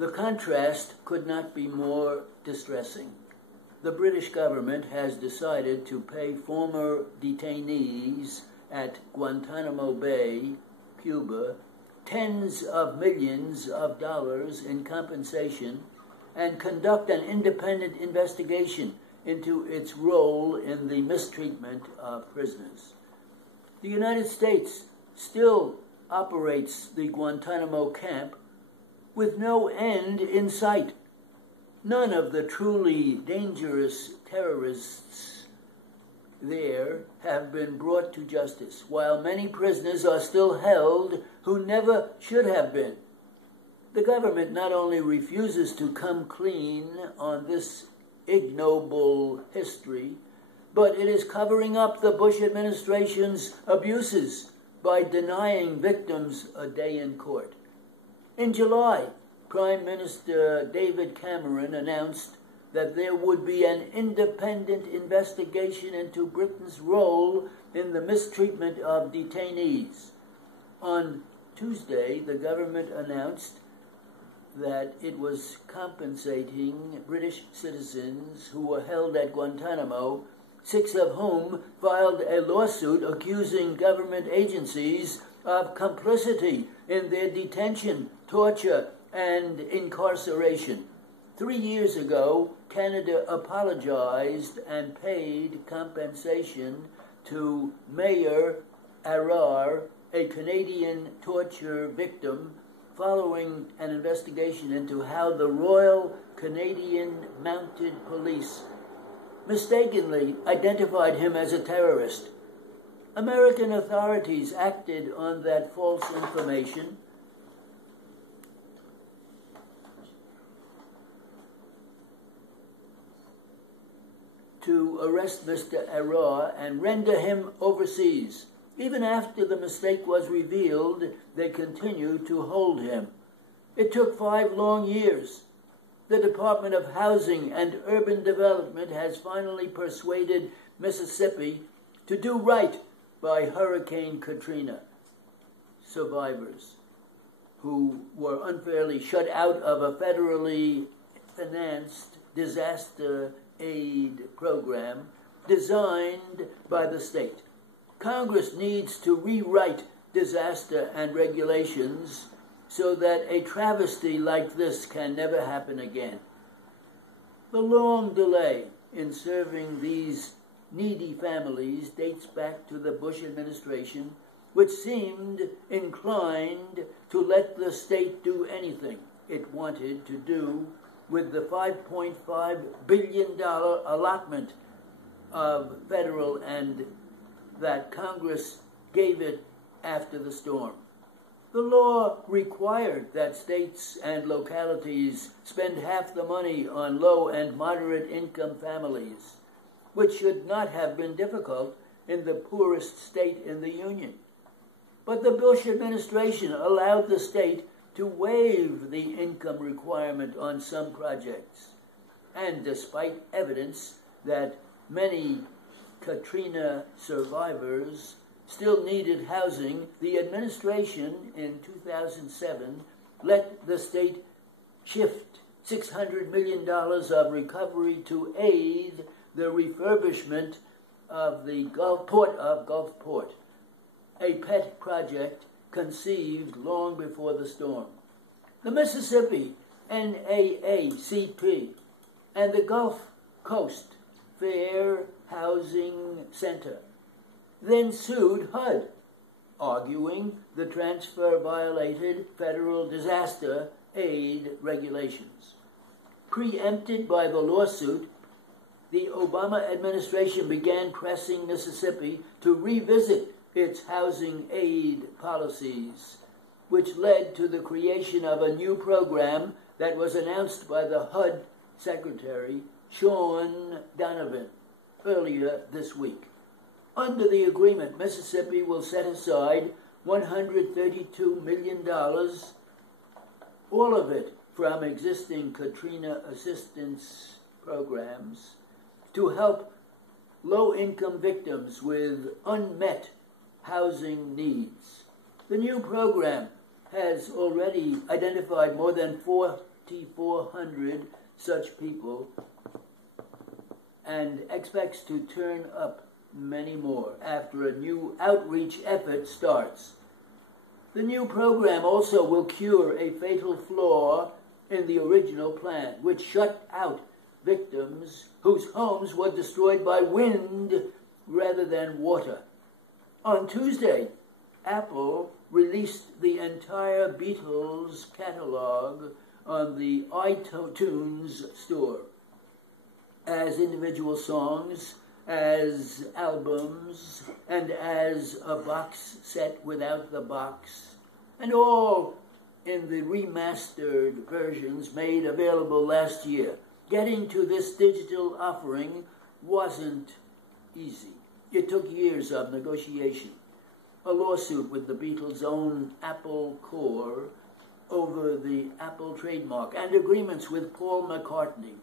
The contrast could not be more distressing. The British government has decided to pay former detainees at Guantanamo Bay, Cuba, tens of millions of dollars in compensation and conduct an independent investigation into its role in the mistreatment of prisoners. The United States still operates the Guantanamo camp with no end in sight. None of the truly dangerous terrorists there have been brought to justice, while many prisoners are still held who never should have been. The government not only refuses to come clean on this ignoble history, but it is covering up the Bush administration's abuses by denying victims a day in court. In July, Prime Minister David Cameron announced that there would be an independent investigation into Britain's role in the mistreatment of detainees. On Tuesday, the government announced that it was compensating British citizens who were held at Guantanamo, 6 of whom filed a lawsuit accusing government agencies of complicity in their detention, torture, and incarceration. 3 years ago, Canada apologized and paid compensation to Mayor Arar, a Canadian torture victim, following an investigation into how the Royal Canadian Mounted Police mistakenly identified him as a terrorist. American authorities acted on that false information to arrest Mr. Arar and render him overseas. Even after the mistake was revealed, they continued to hold him. It took 5 long years. The Department of Housing and Urban Development has finally persuaded Mississippi to do right by Hurricane Katrina survivors who were unfairly shut out of a federally financed disaster aid program designed by the state. Congress needs to rewrite disaster and regulations so that a travesty like this can never happen again. The long delay in serving these needy families dates back to the Bush administration, which seemed inclined to let the state do anything it wanted to do with the $5.5 billion allotment of federal and that Congress gave it after the storm. The law required that states and localities spend half the money on low and moderate income families, which should not have been difficult in the poorest state in the Union. But the Bush administration allowed the state to waive the income requirement on some projects. And despite evidence that many Katrina survivors still needed housing, the administration in 2007 let the state shift $600 million of recovery to aid the refurbishment of the port of Gulfport, a pet project conceived long before the storm. The Mississippi NAACP and the Gulf Coast Fair Housing Center then sued HUD, arguing the transfer violated federal disaster aid regulations. Preempted by the lawsuit, the Obama administration began pressing Mississippi to revisit its housing aid policies, which led to the creation of a new program that was announced by the HUD Secretary, Sean Donovan, earlier this week. Under the agreement, Mississippi will set aside $132 million, all of it from existing Katrina assistance programs, to help low-income victims with unmet housing needs. The new program has already identified more than 14 2,400 such people and expects to turn up many more after a new outreach effort starts. The new program also will cure a fatal flaw in the original plan, which shut out victims whose homes were destroyed by wind rather than water. On Tuesday, Apple released the entire Beatles catalog on the iTunes store as individual songs, as albums, and as a box set without the box, and all in the remastered versions made available last year. Getting to this digital offering wasn't easy. It took years of negotiation, a lawsuit with the Beatles' own Apple Corps over the Apple trademark, and agreements with Paul McCartney